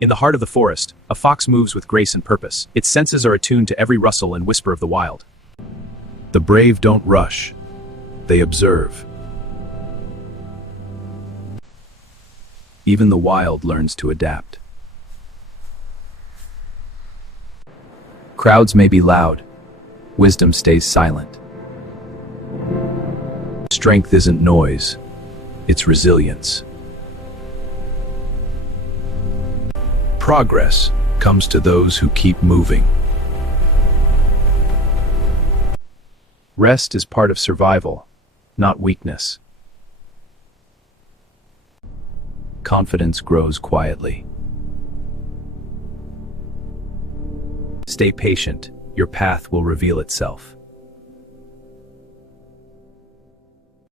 In the heart of the forest, a fox moves with grace and purpose. Its senses are attuned to every rustle and whisper of the wild. The brave don't rush. They observe. Even the wild learns to adapt. Crowds may be loud. Wisdom stays silent. Strength isn't noise. It's resilience. Progress comes to those who keep moving. Rest is part of survival, not weakness. Confidence grows quietly. Stay patient. Your path will reveal itself.